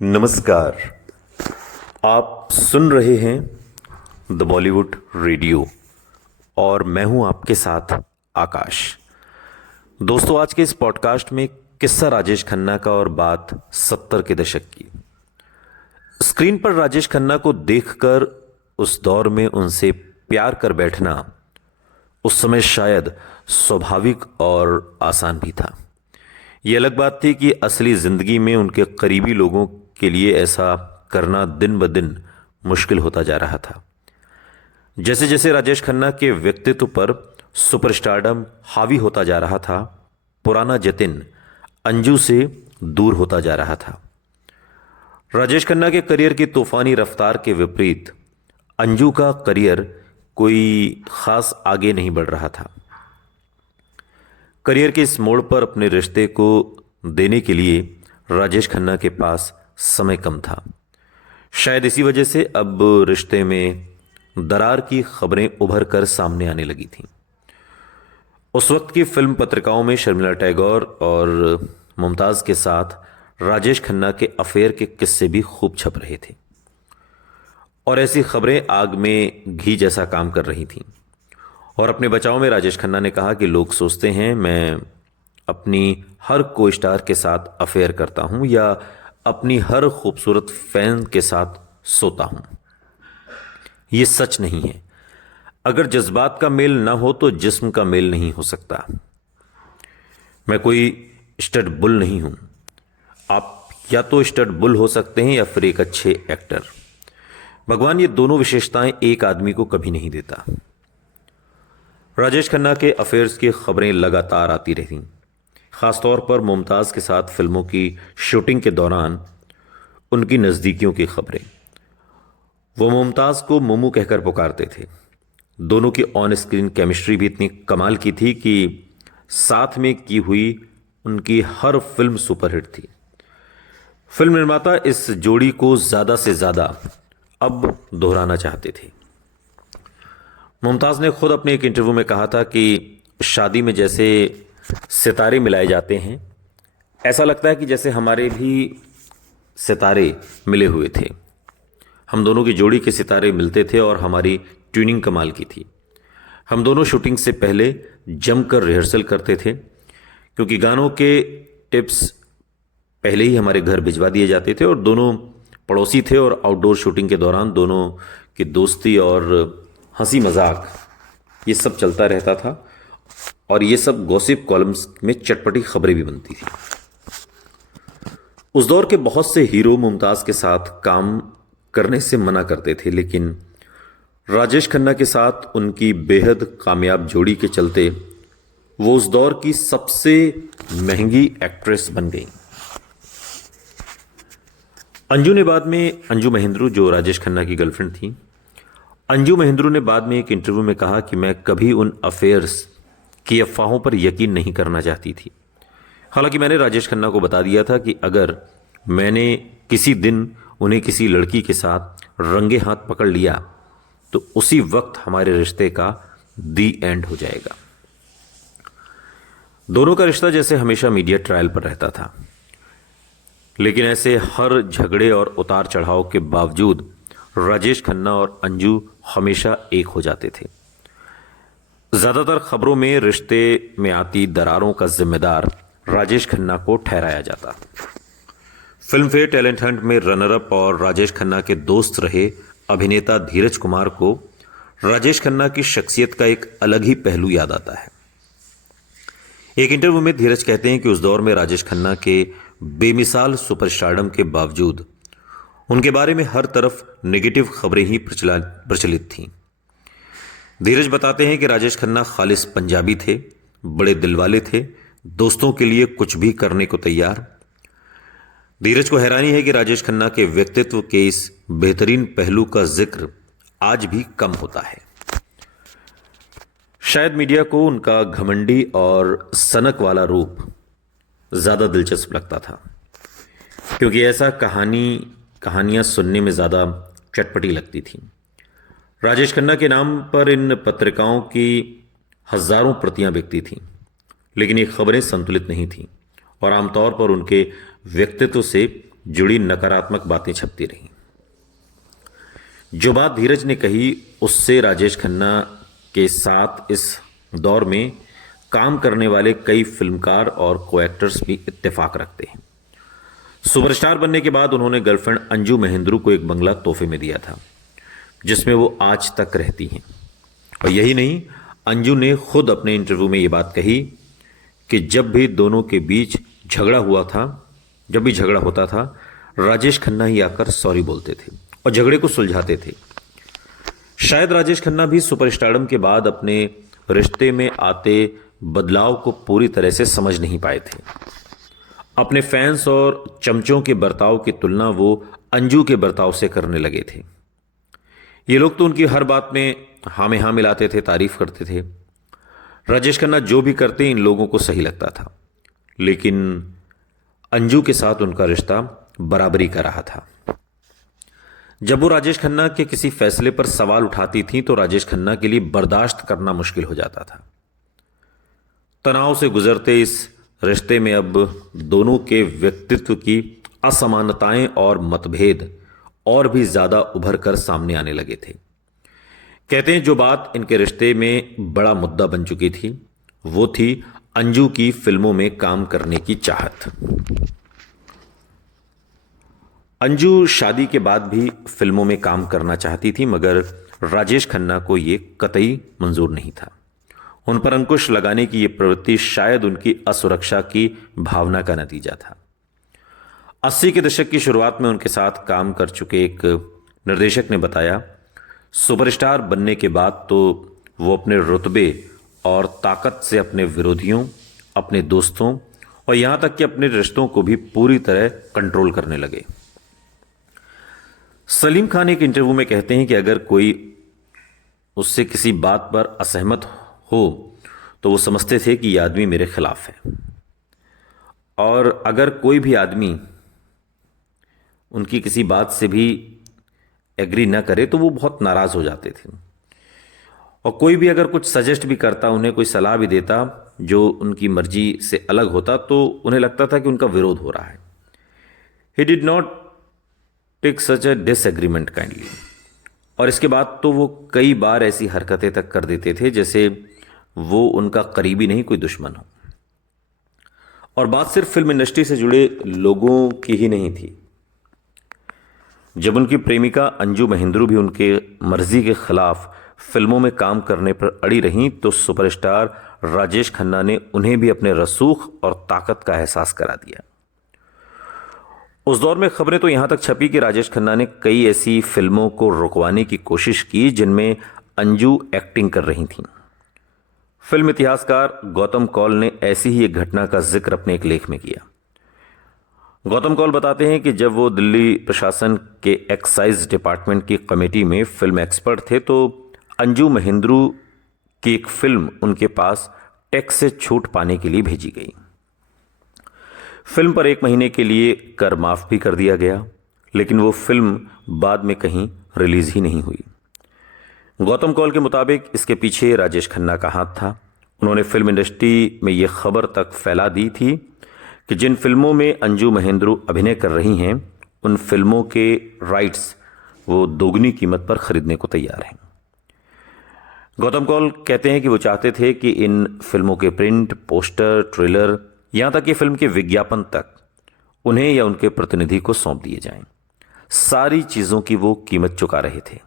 नमस्कार। आप सुन रहे हैं द बॉलीवुड रेडियो और मैं हूं आपके साथ आकाश। दोस्तों, आज के इस पॉडकास्ट में किस्सा राजेश खन्ना का और बात 70 के दशक की। स्क्रीन पर राजेश खन्ना को देखकर उस दौर में उनसे प्यार कर बैठना उस समय शायद स्वाभाविक और आसान भी था। ये अलग बात थी कि असली जिंदगी में उनके करीबी लोगों के लिए ऐसा करना दिन ब दिन मुश्किल होता जा रहा था। जैसे जैसे राजेश खन्ना के व्यक्तित्व पर सुपरस्टारडम हावी होता जा रहा था, पुराना जतिन अंजू से दूर होता जा रहा था। राजेश खन्ना के करियर की तूफानी रफ्तार के विपरीत अंजू का करियर कोई खास आगे नहीं बढ़ रहा था। करियर के इस मोड़ पर अपने रिश्ते को देने के लिए राजेश खन्ना के पास समय कम था। शायद इसी वजह से अब रिश्ते में दरार की खबरें उभर कर सामने आने लगी थीं। उस वक्त की फिल्म पत्रिकाओं में शर्मिला टैगोर और मुमताज़ के साथ राजेश खन्ना के अफेयर के किस्से भी खूब छप रहे थे और ऐसी खबरें आग में घी जैसा काम कर रही थीं। और अपने बचाव में राजेश खन्ना ने कहा कि लोग सोचते हैं मैं अपनी हर को स्टार के साथ अफेयर करता हूं या अपनी हर खूबसूरत फैन के साथ सोता हूं। यह सच नहीं है। अगर जज्बात का मेल ना हो तो जिस्म का मेल नहीं हो सकता। मैं कोई स्टड बुल नहीं हूं। आप या तो स्टड बुल हो सकते हैं या फिर एक अच्छे एक्टर। भगवान ये दोनों विशेषताएं एक आदमी को कभी नहीं देता। राजेश खन्ना के अफेयर्स की खबरें लगातार आती रहीं, खासतौर पर मुमताज़ के साथ फिल्मों की शूटिंग के दौरान उनकी नज़दीकियों की खबरें। वो मुमताज़ को मोमू कहकर पुकारते थे। दोनों की ऑन स्क्रीन केमिस्ट्री भी इतनी कमाल की थी कि साथ में की हुई उनकी हर फिल्म सुपरहिट थी। फिल्म निर्माता इस जोड़ी को ज़्यादा से ज़्यादा अब दोहराना चाहते थे। मुमताज़ ने खुद अपने एक इंटरव्यू में कहा था कि शादी में जैसे सितारे मिलाए जाते हैं, ऐसा लगता है कि जैसे हमारे भी सितारे मिले हुए थे। हम दोनों की जोड़ी के सितारे मिलते थे और हमारी ट्यूनिंग कमाल की थी। हम दोनों शूटिंग से पहले जमकर रिहर्सल करते थे, क्योंकि गानों के टिप्स पहले ही हमारे घर भिजवा दिए जाते थे और दोनों पड़ोसी थे और आउटडोर शूटिंग के दौरान दोनों की दोस्ती और हंसी मजाक ये सब चलता रहता था और ये सब गॉसिप कॉलम्स में चटपटी खबरें भी बनती थी। उस दौर के बहुत से हीरो मुमताज़ के साथ काम करने से मना करते थे, लेकिन राजेश खन्ना के साथ उनकी बेहद कामयाब जोड़ी के चलते वो उस दौर की सबसे महंगी एक्ट्रेस बन गई। अंजू महेंद्रू, जो राजेश खन्ना की गर्लफ्रेंड थी, अंजू महेंद्रू ने बाद में एक इंटरव्यू में कहा कि मैं कभी उन अफेयर्स की अफवाहों पर यकीन नहीं करना चाहती थी। हालांकि मैंने राजेश खन्ना को बता दिया था कि अगर मैंने किसी दिन उन्हें किसी लड़की के साथ रंगे हाथ पकड़ लिया तो उसी वक्त हमारे रिश्ते का दी एंड हो जाएगा। दोनों का रिश्ता जैसे हमेशा मीडिया ट्रायल पर रहता था, लेकिन ऐसे हर झगड़े और उतार चढ़ाव के बावजूद राजेश खन्ना और अंजू हमेशा एक हो जाते थे। ज्यादातर खबरों में रिश्ते में आती दरारों का जिम्मेदार राजेश खन्ना को ठहराया जाता। फिल्म फेयर टैलेंट हंट में रनर अप और राजेश खन्ना के दोस्त रहे अभिनेता धीरज कुमार को राजेश खन्ना की शख्सियत का एक अलग ही पहलू याद आता है। एक इंटरव्यू में धीरज कहते हैं कि उस दौर में राजेश खन्ना के बेमिसाल सुपरस्टारडम के बावजूद उनके बारे में हर तरफ नेगेटिव खबरें ही प्रचलित थीं। धीरज बताते हैं कि राजेश खन्ना खालिस पंजाबी थे, बड़े दिलवाले थे, दोस्तों के लिए कुछ भी करने को तैयार। धीरज को हैरानी है कि राजेश खन्ना के व्यक्तित्व के इस बेहतरीन पहलू का जिक्र आज भी कम होता है। शायद मीडिया को उनका घमंडी और सनक वाला रूप ज्यादा दिलचस्प लगता था, क्योंकि ऐसा कहानियां सुनने में ज्यादा चटपटी लगती थी। राजेश खन्ना के नाम पर इन पत्रिकाओं की हजारों प्रतियां बिकती थीं, लेकिन ये खबरें संतुलित नहीं थीं और आमतौर पर उनके व्यक्तित्व से जुड़ी नकारात्मक बातें छपती रहीं। जो बात धीरज ने कही उससे राजेश खन्ना के साथ इस दौर में काम करने वाले कई फिल्मकार और को एक्टर्स भी इत्तेफाक रखते हैं। सुपरस्टार बनने के बाद उन्होंने गर्लफ्रेंड अंजू महेंद्रू को एक बंगला तोहफे में दिया था, जिसमें वो आज तक रहती हैं। और यही नहीं, अंजू ने खुद अपने इंटरव्यू में ये बात कही कि जब भी दोनों के बीच जब भी झगड़ा होता था, राजेश खन्ना ही आकर सॉरी बोलते थे और झगड़े को सुलझाते थे। शायद राजेश खन्ना भी सुपरस्टारडम के बाद अपने रिश्ते में आते बदलाव को पूरी तरह से समझ नहीं पाए थे। अपने फैंस और चमचों के बर्ताव की तुलना वो अंजू के बर्ताव से करने लगे थे। ये लोग तो उनकी हर बात में हाँ में हाँ मिलाते थे, तारीफ करते थे। राजेश खन्ना जो भी करते इन लोगों को सही लगता था, लेकिन अंजू के साथ उनका रिश्ता बराबरी का रहा था। जब वो राजेश खन्ना के किसी फैसले पर सवाल उठाती थी तो राजेश खन्ना के लिए बर्दाश्त करना मुश्किल हो जाता था। तनाव से गुजरते इस रिश्ते में अब दोनों के व्यक्तित्व की असमानताएं और मतभेद और भी ज्यादा उभर कर सामने आने लगे थे। कहते हैं जो बात इनके रिश्ते में बड़ा मुद्दा बन चुकी थी वो थी अंजू की फिल्मों में काम करने की चाहत। अंजू शादी के बाद भी फिल्मों में काम करना चाहती थी, मगर राजेश खन्ना को यह कतई मंजूर नहीं था। उन पर अंकुश लगाने की यह प्रवृत्ति शायद उनकी असुरक्षा की भावना का नतीजा था। 80 के दशक की शुरुआत में उनके साथ काम कर चुके एक निर्देशक ने बताया, सुपरस्टार बनने के बाद तो वो अपने रुतबे और ताकत से अपने विरोधियों, अपने दोस्तों और यहां तक कि अपने रिश्तों को भी पूरी तरह कंट्रोल करने लगे। सलीम खान एक इंटरव्यू में कहते हैं कि अगर कोई उससे किसी बात पर असहमत हो तो वो समझते थे कि यह आदमी मेरे खिलाफ है, और अगर कोई भी आदमी उनकी किसी बात से भी एग्री ना करे तो वो बहुत नाराज हो जाते थे। और कोई भी अगर कुछ सजेस्ट भी करता, उन्हें कोई सलाह भी देता जो उनकी मर्जी से अलग होता, तो उन्हें लगता था कि उनका विरोध हो रहा है। He did not take such a disagreement kindly. और इसके बाद तो वो कई बार ऐसी हरकतें तक कर देते थे जैसे वो उनका करीबी नहीं, कोई दुश्मन हो। और बात सिर्फ फिल्म इंडस्ट्री से जुड़े लोगों की ही नहीं थी। जब उनकी प्रेमिका अंजू महेंद्रू भी उनके मर्जी के खिलाफ फिल्मों में काम करने पर अड़ी रहीं तो सुपरस्टार राजेश खन्ना ने उन्हें भी अपने रसूख और ताकत का एहसास करा दिया। उस दौर में खबरें तो यहां तक छपी कि राजेश खन्ना ने कई ऐसी फिल्मों को रुकवाने की कोशिश की जिनमें अंजू एक्टिंग कर रही थीं। फिल्म इतिहासकार गौतम कौल ने ऐसी ही एक घटना का जिक्र अपने एक लेख में किया। गौतम कौल बताते हैं कि जब वो दिल्ली प्रशासन के एक्साइज डिपार्टमेंट की कमेटी में फिल्म एक्सपर्ट थे तो अंजू महेंद्रू की एक फिल्म उनके पास टैक्स से छूट पाने के लिए भेजी गई। फिल्म पर 1 महीने के लिए कर माफ भी कर दिया गया, लेकिन वो फिल्म बाद में कहीं रिलीज ही नहीं हुई। गौतम कौल के मुताबिक इसके पीछे राजेश खन्ना का हाथ था। उन्होंने फिल्म इंडस्ट्री में यह खबर तक फैला दी थी कि जिन फिल्मों में अंजू महेंद्रू अभिनय कर रही हैं उन फिल्मों के राइट्स वो दोगुनी कीमत पर खरीदने को तैयार हैं। गौतम कौल कहते हैं कि वो चाहते थे कि इन फिल्मों के प्रिंट, पोस्टर, ट्रेलर, यहां तक कि फिल्म के विज्ञापन तक उन्हें या उनके प्रतिनिधि को सौंप दिए जाएं। सारी चीजों की वो कीमत चुका रहे थे।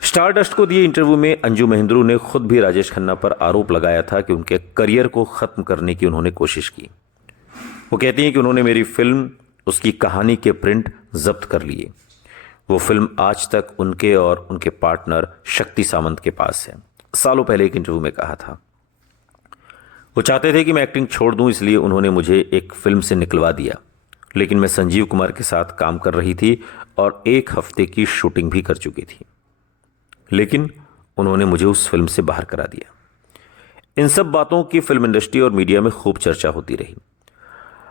स्टारडस्ट को दिए इंटरव्यू में अंजू महेंद्रू ने खुद भी राजेश खन्ना पर आरोप लगाया था कि उनके करियर को खत्म करने की उन्होंने कोशिश की। वो कहती हैं कि उन्होंने मेरी फिल्म, उसकी कहानी के प्रिंट जब्त कर लिए। वो फिल्म आज तक उनके और उनके पार्टनर शक्ति सामंत के पास है। सालों पहले एक इंटरव्यू में कहा था। वो चाहते थे कि मैं एक्टिंग छोड़ दूं, इसलिए उन्होंने मुझे एक फिल्म से निकलवा दिया, लेकिन मैं संजीव कुमार के साथ काम कर रही थी और 1 हफ्ते की शूटिंग भी कर चुकी थी, लेकिन उन्होंने मुझे उस फिल्म से बाहर करा दिया। इन सब बातों की फिल्म इंडस्ट्री और मीडिया में खूब चर्चा होती रही।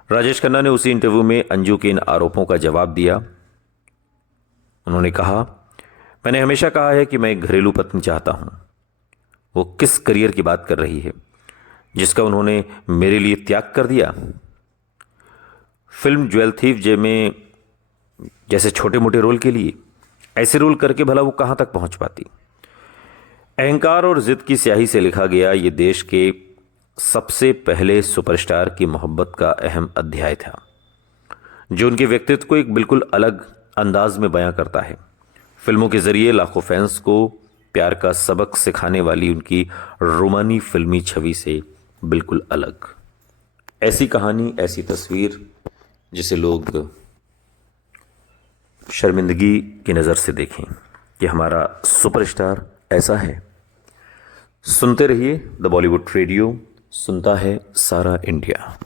राजेश खन्ना ने उसी इंटरव्यू में अंजू के इन आरोपों का जवाब दिया। उन्होंने कहा, मैंने हमेशा कहा है कि मैं एक घरेलू पत्नी चाहता हूं। वो किस करियर की बात कर रही है जिसका उन्होंने मेरे लिए त्याग कर दिया। फिल्म ज्वेल थीफ जे में जैसे छोटे मोटे रोल के लिए ऐसे रोल करके भला वो कहाँ तक पहुंच पाती। अहंकार और जिद की स्याही से लिखा गया ये देश के सबसे पहले सुपरस्टार की मोहब्बत का अहम अध्याय था, जो उनके व्यक्तित्व को एक बिल्कुल अलग अंदाज में बयां करता है। फिल्मों के जरिए लाखों फैंस को प्यार का सबक सिखाने वाली उनकी रोमानी फिल्मी छवि से बिल्कुल अलग। ऐसी कहानी, ऐसी तस्वीर जिसे लोग शर्मिंदगी की नज़र से देखें कि हमारा सुपरस्टार ऐसा है। सुनते रहिए द बॉलीवुड रेडियो, सुनता है सारा इंडिया।